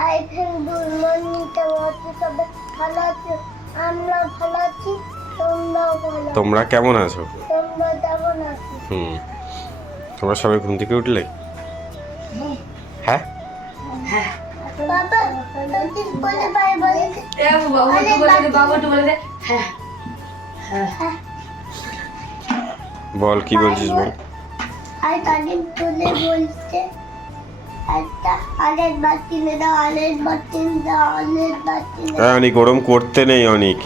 Hi friend, good morning. কেমন আছো সবাই? ভালো আছো? আমরা ভালো আছি। তোমরা কেমন আছো? তোমরা কেমন আছো? তোমরা সবাই ঘুম থেকে উঠলে? হ্যাঁ। বাবা তোদের বলে বাই বলে এ বাবা একটু বলে দে হ্যাঁ হ্যাঁ বল কি বলছিস বল। আর তাদের বলে বলছে একটা আলের বাতি দাও, আলের বাতি দাও, আলের বাতি দাও। অনেক গরম করতে নেই অনেক।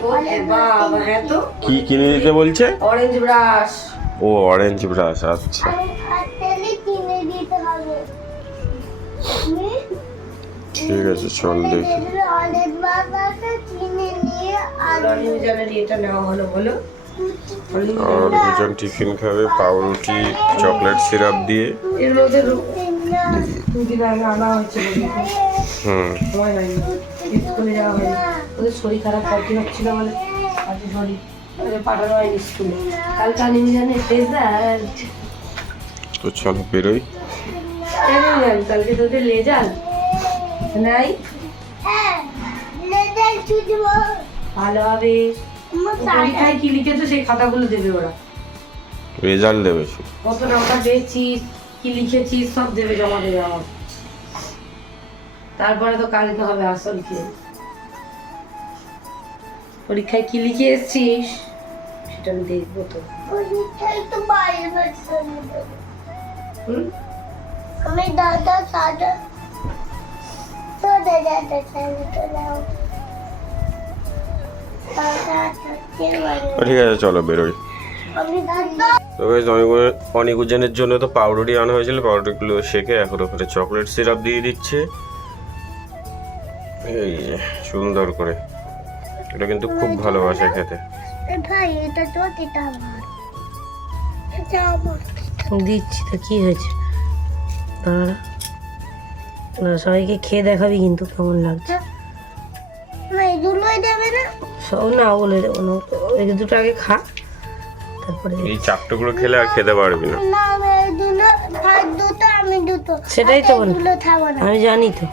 বাবা হ্যাঁ তো কি কিনে দিতে বলছে? Orange brush. ও অরেঞ্জ ব্রাশ, আচ্ছা আর তেলে কিনে দিতে হবে। ঠিক আছে চল দেখি। আলের বাতিটা কিনে নিয়ে আর অলিভিজানের এটা নেওয়া হলো বলো আর দুজন টিফিন খাবে পাউরুটি চকলেট সিরাপ দিয়ে। এর মধ্যে দুদিন আগে আনা হয়েছে বলে সময় হয়নি, স্কুলে যাওয়া হয়নি। ওদের শরীর খারাপ করতে হচ্ছিল বলে আজকে শরীর পাঠানো হয়নি স্কুলে। কালকে অলিভিজানের রেজাল্ট। তো চলো বেরোই। কালকে তোদের রেজাল্ট নাই, হ্যাঁ লেজার ছুটব। ভালো হবে। পরীক্ষায় কি লিখেছো সেই খাতাগুলো দেবে ওরা, রেজাল্ট দেবে। কত নাম্বার পেয়েছিস কি লিখেছিস সব দেবে, জমা দেবে আমার। তারপরে তো কালকে হবে আসল কি পরীক্ষায় কি লিখে এসেছিস সেটা আমি দেখবো তো। পরীক্ষায় তো বাইরে বেরোতে হবে। হুম? আমি দাদা সাদা তো দাদা চলে যাও। ঠিক আছে চলো বেরোই। আমি দাদা তো গাইস অনিকুজনের জন্য তো পাউরুটি আনা হয়েছিল, পাউরুটিগুলো শেখে এখন ওখানে চকলেট সিরাপ দিয়ে দিচ্ছে এই যে সুন্দর করে। এটা কিন্তু খুব ভালোবাসে খেতে। ভাই এটা তো এটা আমার, এটা আমার। দিচ্ছি তো কি হয়েছে, সবাইকে খেয়ে দেখাবি কিন্তু কেমন লাগছে। না এগুলোই দেবে না। সব না বলে দেবো না, এই দুটো আগে খা তারপরে এই চারটেগুলো খেলে আর খেতে পারবি না। না আমি দুটো ভাই দুটো আমি দুটো। সেটাই তো বলি। এগুলো খাবো না। আমি জানি তো,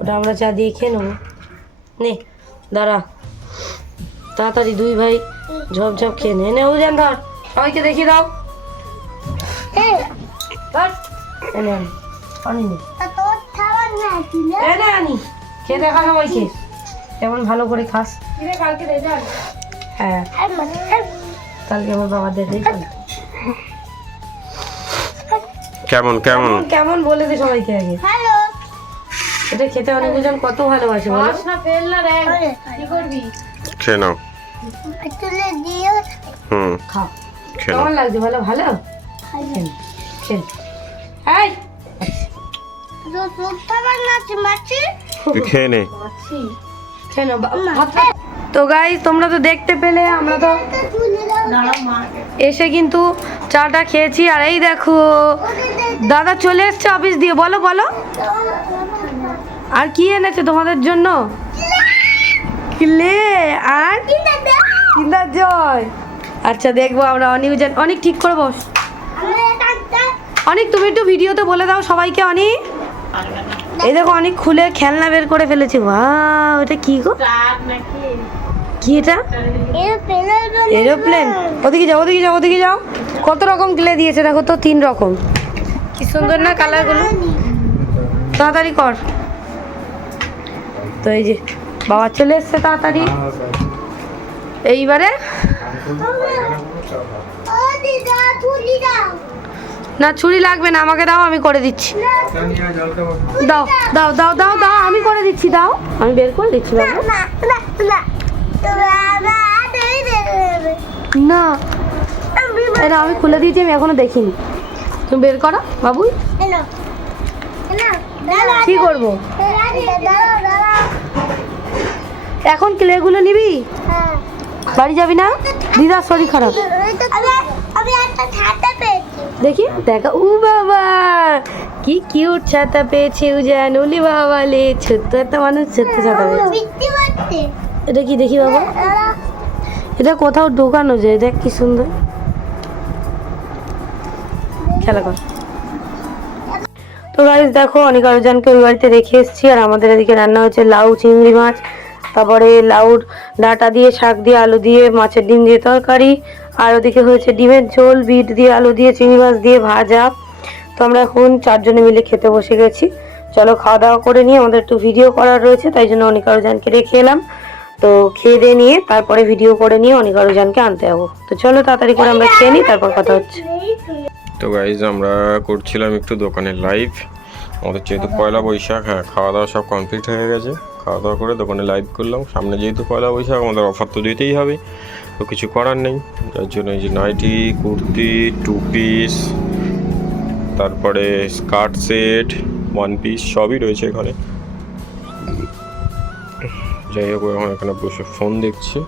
ওটা আমরা চা দিয়ে খেয়ে নেবো। নে দাঁড়া তাড়াতাড়ি দুই ভাই ঝপঝপ খেয়ে নে। নে উজান ধর, সবাইকে দেখিয়ে দাও। এই ধর এনে আনি আনি নে তোর খাবার না কিনে। এনে আনি খেয়ে দেখা সবাইকে কেমন ভালো করে খাস। কালকে রেজাল্ট? হ্যাঁ কালকে আমার বাবাদের রেজাল্ট। কেমন কেমন কেমন বলে দে সবাইকে আগে। হ্যালো এটা খেতে অনেকজন কত ভালোবাসে বলো। কি করবি? খেয়ে নাও। তুলে দিও। খা খেয়ে নাও। কেমন লাগছে ভালো ভালো খেন এই তোর খাবার না মাছি। তুই খেয়ে নে। খেয়ে নাও তো গাইস তোমরা তো দেখতে পেলে আমরা তো তুলে দাও। এসে কিন্তু চাটা খেয়েছি। আর এই দেখো দাদা চলে এসছে অফিস দিয়ে। বলো বলো আর কি এনেছে তোমাদের জন্য? ক্লে আর কিন্ডার জয়। আচ্ছা দেখবো আমরা। অনিউজান অনেক ঠিক করে বস। অনেক তুমি একটু ভিডিওতে বলে দাও সবাইকে। অনেক এই দেখো অনেক খুলে খেলনা বের করে ফেলেছে। ওয়াও এটা কি গো, কি এটা? এরোপ্লেন। ওদিকে যাও ওদিকে যাও ওদিকে যাও। কত রকম ক্লে দিয়েছে দেখো তো, 3 রকম। কি সুন্দর না কালারগুলো। তাড়াতাড়ি কর। তো এই যে বাবা চলে এসছে তাড়াতাড়ি। এইবারে না ছুরি লাগবে না, আমাকে দাও আমি করে দিচ্ছি। দাও দাও দাও দাও দাও আমি করে দিচ্ছি, দাও আমি বের করে দিচ্ছি বাবু। না এটা আমি খুলে দিয়েছি, আমি এখনো দেখিনি। তুমি বের করো বাবু। কি করবো এখন? ক্লেগুলো নিবি? বাড়ি যাবি না? দিদার শরীর খারাপ। দেখি দেখা। উ বাবা কি কিউট ছাতা পেয়েছে উজান। উলি বাবা লে ছোট্ট একটা মানুষ ছোট্ট ছাতা পেয়েছে। এটা কি দেখি বাবা, এটা কোথাও ঢোকানো যায়। দেখ কি সুন্দর খেলা কর। তো তো গাইস দেখো অনেক আরোজনকে ওই বাড়িতে রেখে এসেছি, আর আমাদের এদিকে রান্না হচ্ছে লাউ চিংড়ি মাছ, তারপরে লাউর ডাঁটা দিয়ে শাক দিয়ে আলু দিয়ে মাছের ডিম দিয়ে তরকারি, আর ওদিকে হয়েছে ডিমের ঝোল, বিট দিয়ে আলু দিয়ে চিংড়ি মাছ দিয়ে ভাজা। তো আমরা এখন 4 জনে মিলে খেতে বসে গেছি। চলো খাওয়া দাওয়া করে নিয়ে, আমাদের একটু ভিডিও করার রয়েছে, তাই জন্য অনেক আরোজনকে রেখে এলাম। তো খেয়ে দিয়ে নিয়ে তারপরে ভিডিও করে নিয়ে অনেক আরোজনকে আনতে যাবো। তো চলো তাড়াতাড়ি করে আমরা খেয়ে নিই, তারপর কথা হচ্ছে। তো গাইজ আমরা করছিলাম একটু দোকানে লাইভ। আমাদের যেহেতু পয়লা বৈশাখ, হ্যাঁ খাওয়া দাওয়া সব কমপ্লিট হয়ে গেছে, খাওয়া দাওয়া করে দোকানে লাইভ করলাম। সামনে যেহেতু পয়লা বৈশাখ, আমাদের অফার তো দিতেই হবে, তো কিছু করার নেই। যার জন্য এই যে নাইটি, কুর্তি, 2 পিস, তারপরে স্কার্ট সেট, 1 পিস সবই রয়েছে এখানে। যাই হোক, এখন এখানে বসে ফোন দেখছি।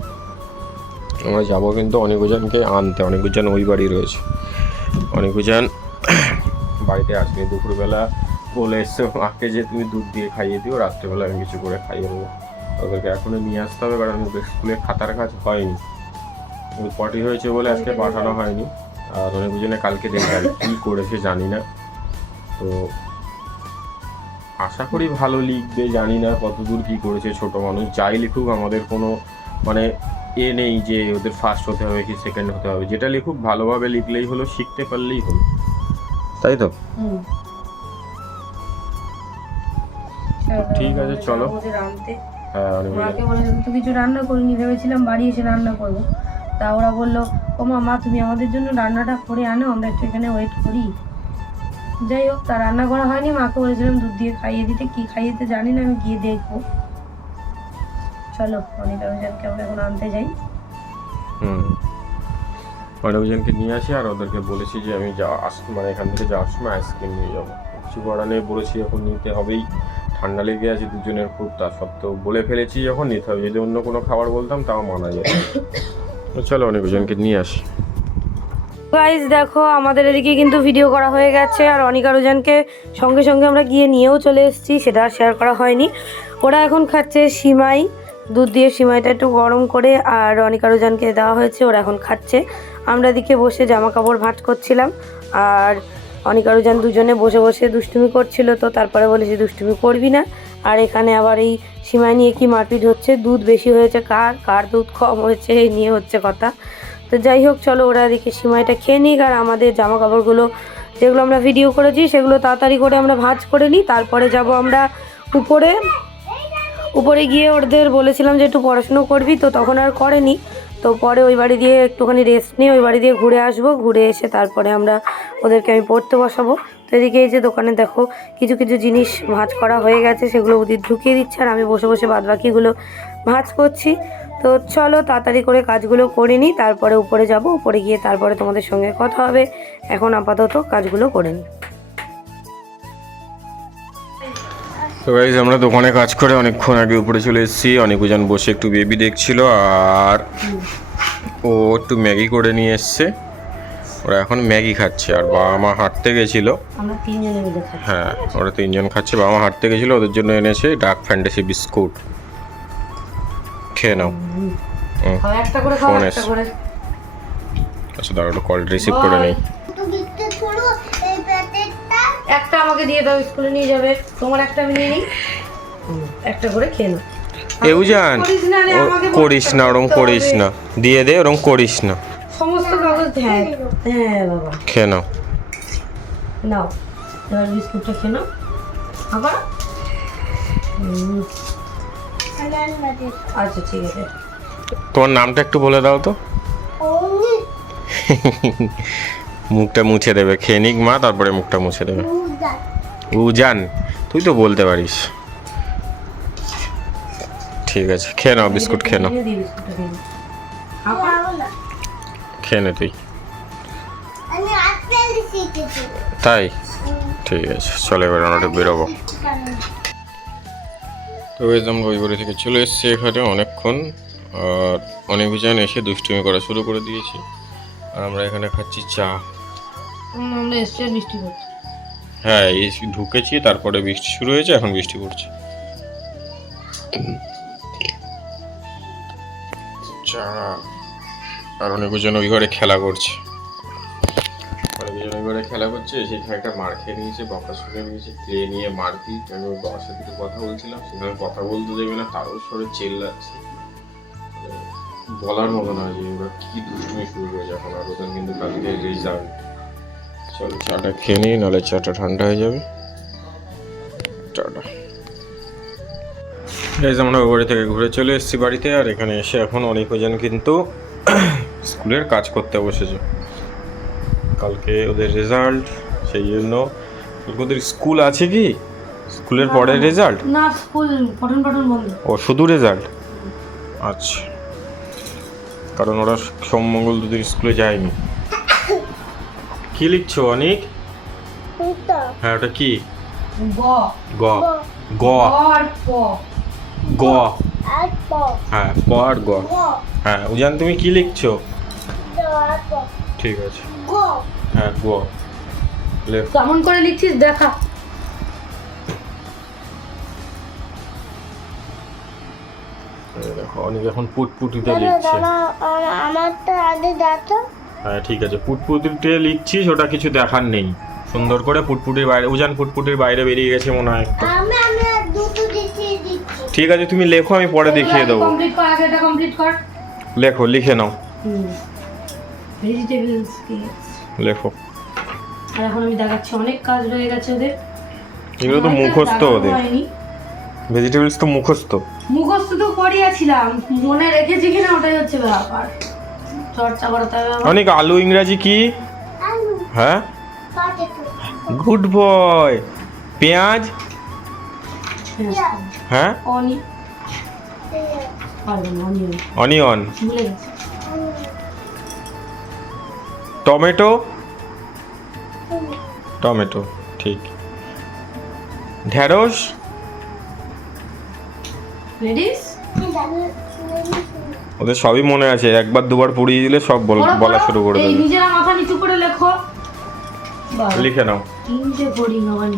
আমরা যাবো কিন্তু অনেকজনকে আনতে, অনেকজন ওই বাড়ি রয়েছে। অনেকজন বাড়িতে আসবে, দুপুরবেলা বলে এসছে মাকে যে তুমি দুধ দিয়ে খাইয়ে দিও, রাত্রেবেলা আমি কিছু করে খাইয়ে দেবো। ওদেরকে এখনও নিয়ে আসতে হবে, কারণ স্কুলে খাতার কাজ হয়নি, পটি হয়েছে বলে আজকে পাঠানো হয়নি। আর অনেকজনে কালকে দেখে কী করেছে জানি না, তো আশা করি ভালো লিখবে, জানি না কতদূর কী করেছে। ছোট মানুষ যাই লিখুক, আমাদের কোনো মানে নেই যে ওদের ফার্স্ট হতে হবে কি সেকেন্ড হতে হবে, যেটা লিখুক ভালোভাবে লিখলেই হলো, শিখতে পারলেই হলো, তাই তো? ঠিক আছে চলো। হ্যাঁ মাকে বলেছিলাম তো কিছু রান্না করিনি, ভেবেছিলাম বাড়ি এসে রান্না করবো। তা ওরা বললো ও মা তুমি আমাদের জন্য রান্নাটা করে আনো, আমরা একটু এখানে ওয়েট করি। যাই হোক, তা রান্না করা হয়নি। মাকে বলেছিলাম দুধ দিয়ে খাইয়ে দিতে, কি খাইয়ে দিতে জানি না, আমি গিয়ে দেখবো। চলো অনেক আরোজনকে আমরা এখন আনতে যাই। অনেকজনকে নিয়ে আসি, আর ওদেরকে বলেছি যে আমি মানে এখান থেকে যাওয়ার সময় আইসক্রিম নিয়ে যাবো। কিছু করা নেই, বলেছি এখন নিতে হবেই, ঠান্ডা লেগে আছে দুজনের খুব, তা সত্ত্বেও বলে ফেলেছি যখন নিতে হবে। যদি অন্য কোনো খাবার বলতাম তাও মানা যেত। চলো অনেকজনকে নিয়ে আসি। গাইস দেখো আমাদের এদিকে কিন্তু ভিডিও করা হয়ে গেছে, আর অনেক আরোজনকে সঙ্গে সঙ্গে আমরা গিয়ে নিয়েও চলে এসেছি, সেটা আর শেয়ার করা হয়নি। ওরা এখন খাচ্ছে সিমাই, দুধ দিয়ে সিমাইটা একটু গরম করে, আর অনেক আরোজনকে দেওয়া হয়েছে, ওরা এখন খাচ্ছে। আমরা এদিকে বসে জামা কাপড় ভাঁজ করছিলাম, আর অনেক আরোজন দুজনে বসে বসে দুষ্টুমি করছিল। তো তারপরে বলেছি দুষ্টুমি করবি না। আর এখানে আবার এই সিমাই নিয়ে কি মারপিট হচ্ছে, দুধ বেশি হয়েছে কার দুধ কম হয়েছে, এই নিয়ে হচ্ছে কথা। তো যাই হোক চলো, ওরা এদিকে সিমাইটা খেয়ে নিক, আর আমাদের জামা কাপড়গুলো যেগুলো আমরা ভিডিও করেছি সেগুলো তাড়াতাড়ি করে আমরা ভাঁজ করে নিই। তারপরে যাব আমরা উপরে গিয়ে ওদের বলেছিলাম যে একটু পড়াশুনো করবি, তো তখন আর করেনি। তো পরে ওই বাড়ি দিয়ে একটুখানি রেস্ট নিয়ে ওই বাড়ি দিয়ে ঘুরে আসবো, ঘুরে এসে তারপরে আমরা ওদেরকে আমি পড়তে বসাবো। তো এদিকে এই যে দোকানে দেখো কিছু কিছু জিনিস ভাঁজ করা হয়ে গেছে, সেগুলো ওদের ঢুকিয়ে দিচ্ছে, আর আমি বসে বসে বাদবাকিগুলো ভাঁজ করছি। তো চলো তাড়াতাড়ি করে কাজগুলো করে নিই, তারপরে উপরে যাব, উপরে গিয়ে তারপরে তোমাদের সঙ্গে কথা হবে। এখন আপাতত কাজগুলো করে নিই। তো গাইজ আমরা দোকানে কাজ করে অনেকক্ষণ আগে উপরে চলে এসেছি। অনেকজন বসে একটু বেবি দেখছিল, আর ও একটু ম্যাগি করে নিয়ে এসছে, ওরা এখন ম্যাগি খাচ্ছে। আর বাবা মা হাঁটতে গেছিলো, হ্যাঁ ওরা 3 জন খাচ্ছে। বাবা মা হাঁটতে গেছিলো, ওদের জন্য এনেছে ডার্ক ফ্যান্টাসি বিস্কুট, খেয়ে নাও। ফোন এসে, আচ্ছা দাঁড়া একটু কল রিসিভ করে নেই। একটা আমাকে দিয়ে দাও, স্কুলে নিয়ে যাবে। তোমার একটা আমি নিয়ে নিই, একটা করে খেয়ে নাও। জান করিস না, ওরম করিস না, দিয়ে দে, ওরম করিস না। সমস্ত কাগজ, হ্যাঁ হ্যাঁ বাবা খেয়ে নাও। নাও এবার বিস্কুটটা খেয়ে নাও। আবার আচ্ছা ঠিক আছে। তোমার নামটা একটু বলে দাও তো। মুখটা মুছে দেবে, খেয়ে নিক মা, তারপরে মুখটা মুছে দেবে। উজান, তুই তো বলতে পারিস। ঠিক আছে খেয়ে নাও, বিস্কুট খেয়ে নাও, খেয়ে নে তুই। তাই ঠিক আছে, চলো এবার আমরা বেরোবো। তো আমরা ওই বাড়ি থেকে চলে এসেছি এখানে অনেকক্ষণ, আর অনেকজন এসে দুষ্টুমি করা শুরু করে দিয়েছি, আর আমরা এখানে খাচ্ছি চা। আমরা এসে বৃষ্টি পড়ছে, হ্যাঁ এই ঢুকেছি, তারপরে বৃষ্টি শুরু হয়েছে, এখন বৃষ্টি পড়ছে। চা, আর অনেকজন ওই ঘরে খেলা করছে, দুজনে করে খেলা করছে, সেখানে একটা মার খেয়ে নিয়েছে, বাবা শুনে নিয়েছে, ক্লে নিয়ে মারপিট। আমি ওর বাবার সাথে একটু কথা বলছিলাম, সেখানে কথা বলতে দেবে না, তারও সরে চেল্লাচ্ছে। বলার মতো না যে ওরা কি দুষ্টুমি শুরু করেছে এখন। আর ওদের কিন্তু কালকে রেজাল্ট। চল চাটা খেয়ে নিই, নাহলে চাটা ঠান্ডা হয়ে যাবে। চাটা এই যে আমরা বাড়ি থেকে ঘুরে চলে এসেছি বাড়িতে, আর এখানে এসে এখন অনেকজন কিন্তু স্কুলের কাজ করতে বসেছে। কালকে ওদের রেজাল্ট, সেই জন্য ওদের স্কুল আছে কি? স্কুলের পরে রেজাল্ট না, স্কুল পঠন বন্ধ। ও শুধু রেজাল্ট? আচ্ছা, কারণ ওরা সোম মঙ্গল দুদিন স্কুলে যায়নি। কি লিখছো অনেক? হ্যাঁ ওটা কি? গ গ গ আর প। গ আর প হ্যাঁ, প আর গ। গ হ্যাঁ উজান তুমি কি লিখছো? আর প ঠিক আছে, গ হ্যাঁ গ। লেখ। কেমন করে লিখছিস দেখা। এই দেখো অনেক এখন পুটপুটিতে লিখছে। আমারটা আগে দেখো। হ্যাঁ ঠিক আছে, পুটপুটিতে লিখছিস, ওটা কিছু দেখার নেই। সুন্দর করে পুটপুটির বাইরে, উজান পুটপুটির বাইরে বেরিয়ে গেছে মনে হয় একটা। আমি দুটো দেখিয়ে দিচ্ছি। ঠিক আছে তুমি লেখো, আমি পরে দেখিয়ে দেবো। কমপ্লিট কর, আগে এটা কমপ্লিট কর। লেখো, লিখে নাও, ভেজিটেবলস কি। লেখো। আর এখন আমি দেখাচ্ছি, অনেক কাজ রয়ে গেছে ওদের। এগুলো তো মুখস্থ ওদের। হয়নি। ভেজিটেবলস তো মুখস্থ। মুখস্থ তো করিয়েছিলাম, মনে রেখেছি কিনা ওটাই হচ্ছে ব্যাপার। চর্চা করতে হবে আবার। অনেক আলু ইংরাজি কি? আলু হ্যাঁ পটেটো গুড বয়। পেঁয়াজ? হ্যাঁ অনি অনিয়ন অনিয়ন। ভুলে গেছি। টমেটো? টমেটো ঠিক। ঢেঁড়স? লেডিস ওদের সবই মনে আছে, একবার দুবার পড়িয়ে দিলে সব বলা শুরু করে এই দেবে। নিজেরা মাথা নিচু করে লেখো। লিখে নাও। তিনটে পড়ি আবার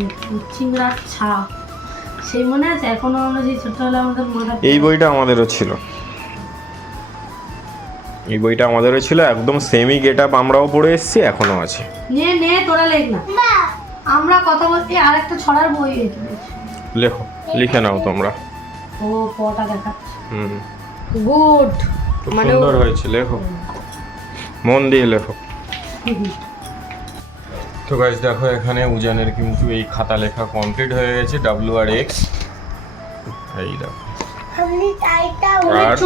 চিংড়ার ছাপ, সেই মনে আছে? এখনো আমরা যে ছোটবেলা আমাদের মাথা। এই বইটা আমাদেরও ছিল, এই বইটা আমাদেরও ছিল, একদম সেমি গেট আপ আমরাও পড়ে এসেছি, এখনো আছে। নে নে তোরা লেখ না, আমরা কথা বলছি। আর একটা ছড়ার বই লেখো, লিখে নাও তোমরা। ও পটা দেখাচ্ছে। হুম গুড, খুব সুন্দর হয়েছে, লেখো, মন দিয়ে লেখো। তো গাইস দেখো এখানে উজানের কিন্তু এই খাতা লেখা কমপ্লিট হয়ে গেছে, ডাব্লিউ আর এক্স। এই দেখো, আমি টাইটা আর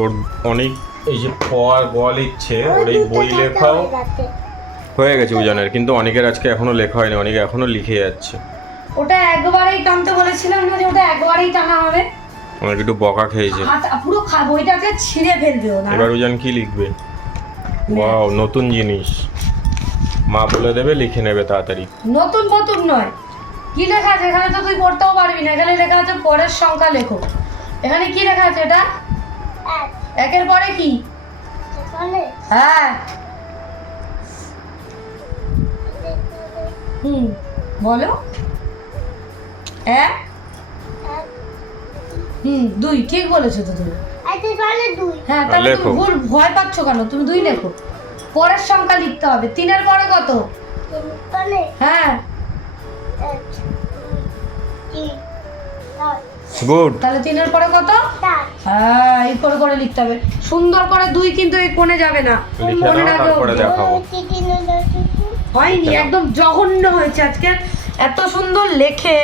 ওর অনেক এই যে ক আর গ লিখছে, ওর এই বই লেখাও হয়ে গেছে উজানের, কিন্তু অনেকের আজকে এখনো লেখা হয়নি, অনেকে এখনো লিখে যাচ্ছে। ওটা একবারেই টানতে বলেছিলাম না যে ওটা একবারেই টানা হবে। অনেক একটু বকা খেয়েছে, পুরো বইটাকে ছিঁড়ে ফেলবে ও না। এবার উজান কি লিখবে? ওয়াও, নতুন জিনিস, মা বলে দেবে, লিখে নেবে তাড়াতাড়ি। নতুন নতুন নয়, কি লেখা আছে এখানে? তো তুই পড়তেও পারবি না, এখানে লেখা আছে পরের সংখ্যা লেখো। এখানে কি লেখা আছে? এটা একের পরে কি? হ্যাঁ বলো। এক দুই, ঠিক বলেছো তো তুমি। হ্যাঁ তাহলে তুমি ভুল ভয় পাচ্ছ কেন? তুমি দুই লেখো, পরের সংখ্যা লিখতে হবে। তিনের পরে কত? হ্যাঁ গুড। তাহলে তিনের পরে কত? হ্যাঁ এই করে করে লিখতে হবে সুন্দর করে। দুই কিন্তু এই কোণে যাবে না, লিখে মনে নাও, রাখো। তারপরে দেখাবো। হয়নি, একদম জঘন্য হয়েছে আজকে। এত সুন্দর লেখে,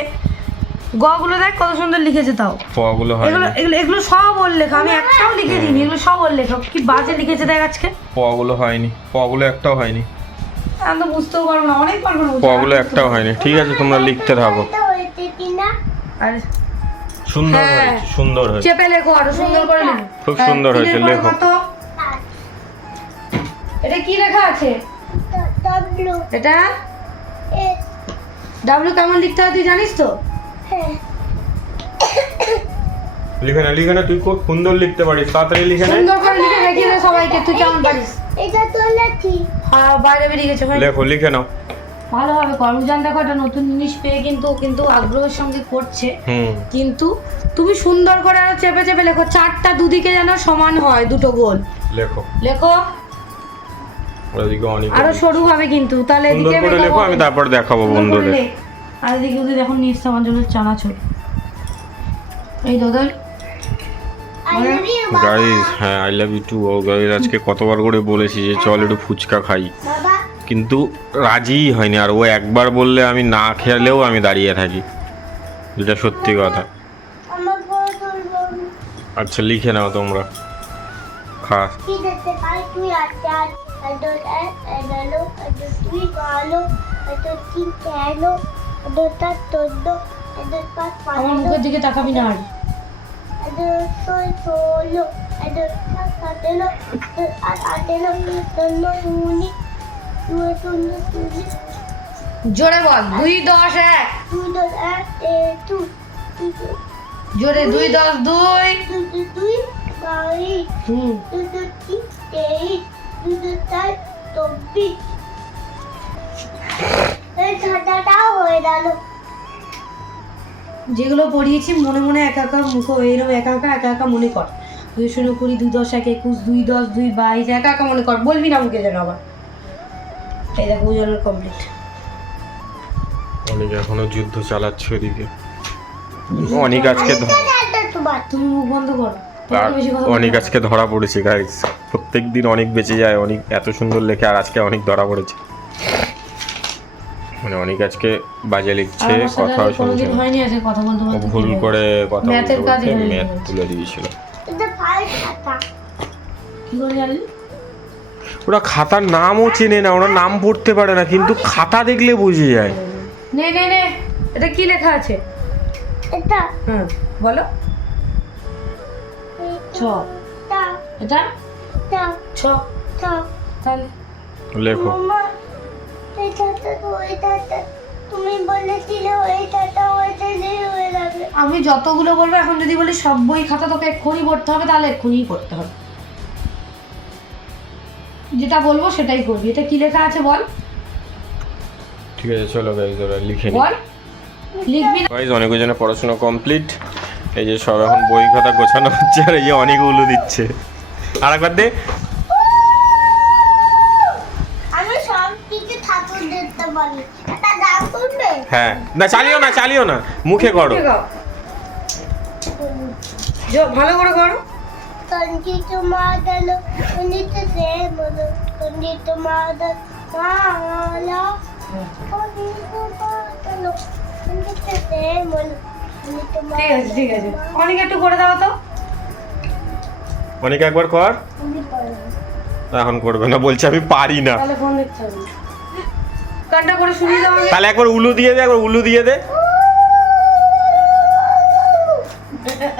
গগুলো দেখ কত সুন্দর লিখেছে, তাও পগুলো এগুলো হয়নি, এগুলো এগুলো সব ওর লেখা। আমি একটাও লিখে দিইনি, এগুলো সব ওর লেখা। কি বাজে লিখেছে দেখ আজকে। পগুলো হয়নি, পগুলো একটাও হয়নি, আমি তো বুঝতেও পারবো না, অনেক পারবো না। পগুলো একটাও হয়নি। ঠিক আছে তোমরা লিখতে থাকো। আর সুন্দর হ্যাঁ, হয়েছে, সুন্দর হয়েছে, চেপে লেখো, আরো সুন্দর করে লেখো। খুব সুন্দর হয়েছে, তিনের পরে লেখো। কত? এটা কি লেখা আছে? এটা ডাব্লিউ কেমন লিখতে হয় তুই জানিস তো? লিখে না, লিখে না, তুই খুব সুন্দর লিখতে পারিস, তাড়াতাড়ি লিখে নে। সুন্দর করে লিখে দেখিয়ে দে সবাইকে তুই কেমন পারিস। এটা তো লেখি। হ্যাঁ বাইরে বেরিয়ে গেছে ভাই। লেখো, লিখে নাও। ভালোভাবে কর্মজান দেখো, একটা নতুন জিনিস পেয়ে কিন্তু আগ্রহের সঙ্গে করছে। কিন্তু তুমি সুন্দর করে আরো চেপে চেপে লেখো, চারটা দুদিকে যেন সমান হয়, দুটো গোল লেখো, লেখো। ওদিকে অনেক আরো সরু হবে কিন্তু, তাহলে সুন্দর এদিকে করে লেখো, আমি তারপর দেখাবো বন্ধুদের। আর এদিকে ওদের এখন নিয়ে এসছে আমার জন্য চানাচুর। এই দোদল I love you, বাবা। গাইস, হ্যাঁ আই লাভ ইউ টু। ও গাইস, আজকে কতবার করে বলেছি যে চল একটু ফুচকা খাই, বাবা, কিন্তু রাজিই হয়নি। আর ও একবার বললে আমি না খেলেও আমি দাঁড়িয়ে থাকি, যেটা সত্যি কথা। আমার বড় বলবো আচ্ছা লিখে নাও তোমরা, খা। কি দেখতে পাই তুই আচার আদর এলো আদর তুই ভালো আদর কি কেন আদর তার তদ্দ আদর পাঁচ আমার মুখের দিকে তাকাবি না আর। আদর তোর চলো আদর সাতেলো আটেলো তন্ন উনি তুই সুন্দর তুই জোরে বল, 2 10 1। তুই তো তুই তুই জোরে 2 10 2। তুই তুই বাড়ি হুম, তুই তো কি এই তুই তো তার তব্বি এই ঠাটাটাও হয়ে গেল যেগুলো পড়িয়েছি মনে মনে একা একা মুখ এরকম একা একা মনে কর। 2 শুরু করি 2 10 1 21 2 10 2 22 একা একা মনে কর, বলবি না মুখে যেন আবার। এই দেখো উজানের কমপ্লিট। অনেক এখনো যুদ্ধ চালাচ্ছে ওদিকে। অনেক আজকে তোমার তুমি মুখ বন্ধ করো, আর তোমাকে বেশি কথা অনেক বলবো না। আজকে ধরা পড়েছে গাইস। প্রত্যেকদিন অনেক বেঁচে যায়, অনেক এত সুন্দর লেখে, আর আজকে অনেক ধরা পড়েছে। মানে অনেক আজকে বাজে লিখছে, আমার সাথে কথাও আগে কোনোদিন শুনছে না। হয়নি, আজকে কথা বলতে ও বলতে ভুল করে কথা ম্যাথের বলতে কাজে বলতে হয়ে ম্যাথ গেছে। তুলে দিয়েছিল। এটা ফাইল খাতা কি করে জানলি? ওরা খাতার নামও চেনে না, ওরা নাম পড়তে পারে না, কিন্তু খাতা দেখলে বুঝে যায়। নে নে নে, এটা কি লেখা আছে? এটা হুম, বলো। ছ। তা এটা তা ছ। তা তাহলে লেখো। মামা এটাতে তো এটাতে তুমি বলেছিলে ওইটাটা ওইটাতে হয়ে যাবে আমি যতগুলো বলবো, এখন যদি বলি সব বই খাতা তোকে এক্ষুনি পড়তে হবে, তাহলে এক্ষুনিই পড়তে হবে। যেটা বলবো সেটাই করবি। এটা কি লেখা আছে বল, ঠিক আছে চলো গাইজ, ওরা লিখে নি। বল। লিখবি না? গাইজ, অনেক জনের পড়াশোনা কমপ্লিট। এই যে সব এখন বই খাতা গোছানো হচ্ছে, আর এই যে অনেক উলু দিচ্ছে। আর একবার দে। আমি সব কিছু ঠাকুর দেখতে পারি এটা দাও করবে হ্যাঁ, না চালিও না, মুখে করো। ঠিক আছে। ভালো করে করো। সঞ্জিত মাদল সঞ্জিত সে বলো সঞ্জিত মাদল মালা সঞ্জিত মাদল সঞ্জিত সে বলো সঞ্জিত ঠিক আছে ঠিক আছে, অনেক একটু করে দাও তো। অনেক একবার কর। এখন করবে না, বলছে আমি পারি না। তাহলে ফোন দেখতে হবে, গানটা করে শুনিয়ে দাও আমাকে। তাহলে একবার উলু দিয়ে দে, একবার উলু দিয়ে দে।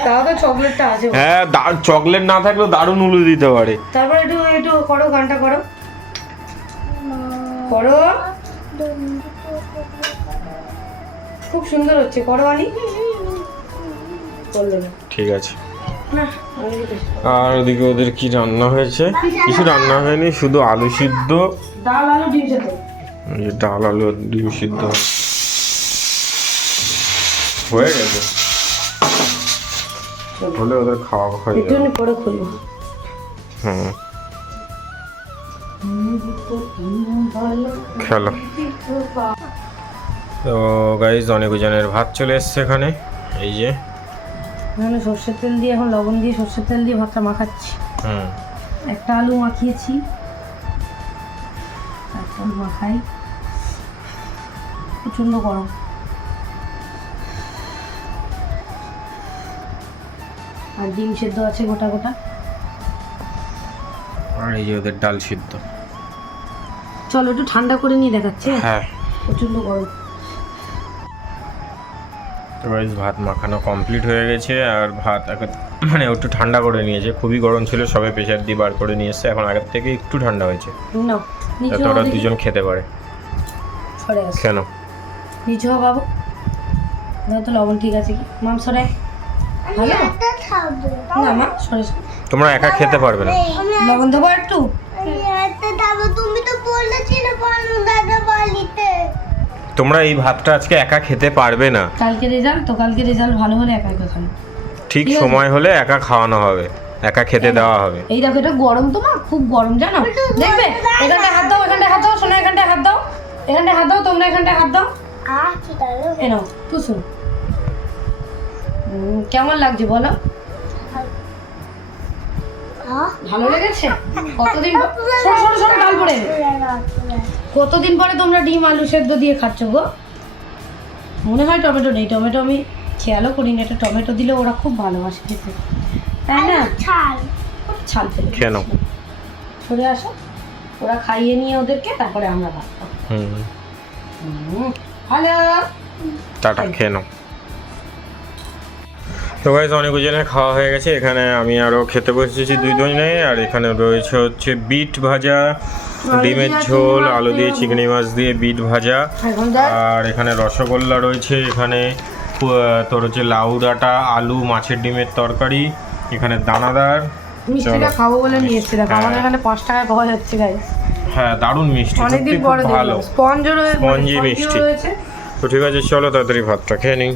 তাও তো চকলেটটা আছে। হ্যাঁ, চকলেট না থাকলেও দারুণ উলু দিতে পারে। তারপর একটু একটু করো, গানটা করো করো, খুব সুন্দর হচ্ছে, করো আনি। করলে না ঠিক আছে। না, আমি কিছু- আর ওদিকে ওদের কি রান্না হয়েছে? কিছু রান্না হয়নি, শুধু আলু সিদ্ধ, ডাল আলু ডিম সেদ্ধ। এই যে ডাল আলু আর ডিম সিদ্ধ হয়ে গেছে। হলে ওদের খাওয়া হয়ে একটু যাবে। করে খুলবো। হুম, খেলো। তো গাইজ, অনেক জনের ভাত চলে এসছে এখানে। এই যে এখানে সর্ষের তেল দিয়ে, এখন লবণ দিয়ে সর্ষের তেল দিয়ে ভাতটা মাখাচ্ছি। হুম, একটা আলু মাখিয়েছি, একটা আলু মাখাই। প্রচণ্ড গরম। আর ডিম সেদ্ধ আছে গোটা গোটা। আর এই যে ওদের ডাল সিদ্ধ। চলো একটু ঠান্ডা করে নিয়ে দেখাচ্ছে, হ্যাঁ, প্রচণ্ড গরম। তো গাইজ, ভাত মাখানো কমপ্লিট হয়ে গেছে। আর ভাত মানে একটু ঠান্ডা করে নিয়েছে, খুবই গরম ছিল, সবে প্রেশার দিয়ে বার করে নিয়ে এসছে। এখন আগের থেকে একটু ঠান্ডা হয়েছে, না নিচু যাতে ওরা দুজন খেতে পারে। সরে আসে, কেন? নিচু হওয়া বাবু। দাও তো লবণ ঠিক আছে কি মাম, সরে। আমি একটা খাবো না মা, সরে সরে। তোমরা একা খেতে পারবে না। লবণ দেবো একটু। আমি একটা খাবো তুমি তো বলেছিলে পানু দাদা বাড়িতে তোমরা এই ভাতটা আজকে একা খেতে পারবে না। কালকে রেজাল্ট তো, কালকে রেজাল্ট ভালো হলে একা একা খাবে। ঠিক ঠিক আছে। সময় হলে একা খাওয়ানো হবে। একা খেতে দেওয়া হবে। এই দেখো এটা গরম তো মা, খুব গরম জানো। দেখবে এখানটায় হাত দাও, এখানটায় হাত দাও, শোনো এখানটায় হাত দাও, এখানটায় হাত দাও, তোমরা এখানটায় হাত দাও। এই নাও টুসু। কেমন লাগছে বলো? ভালো লেগেছে? কতদিন ডাল পড়ে কতদিন পরে তোমরা ডিম আলু সেদ্ধ দিয়ে খাচ্ছ গো? মনে হয় টমেটো নেই, টমেটো আমি খেয়ালও করিনি, এটা টমেটো দিলে ওরা খুব ভালোবাসে খেতে, তাই না? ছাল ফেলে কেন সরে আসো, ওরা খাইয়ে নিয়ে ওদেরকে, তারপরে আমরা ভাত খাবো। হ্যালো টাটা, খেয়ে নাও। তো গাইস অনেক জনের খাওয়া হয়ে গেছে, এখানে আমি আরও খেতে বসেছি 2 জনে। আর এখানে রয়েছে হচ্ছে বিট ভাজা, ডিমের ঝোল, আলু দিয়ে চিংড়ি মাছ দিয়ে বিট ভাজা, আর এখানে রসগোল্লা রয়েছে, এখানে তোর হচ্ছে লাউ ডাঁটা, আলু, মাছের ডিমের তরকারি, এখানে দানাদার। মিষ্টিটা খাবো বলে নিয়ে এসেছি, দেখো আমাদের এখানে 5 টাকায় পাওয়া যাচ্ছে গাইস। হ্যাঁ দারুণ মিষ্টি, অনেকদিন সত্যি পরে খুব ভালো, স্পঞ্জও রয়েছে, স্পঞ্জি মিষ্টি। তো ঠিক আছে চলো তাড়াতাড়ি ভাতটা খেয়ে নিই।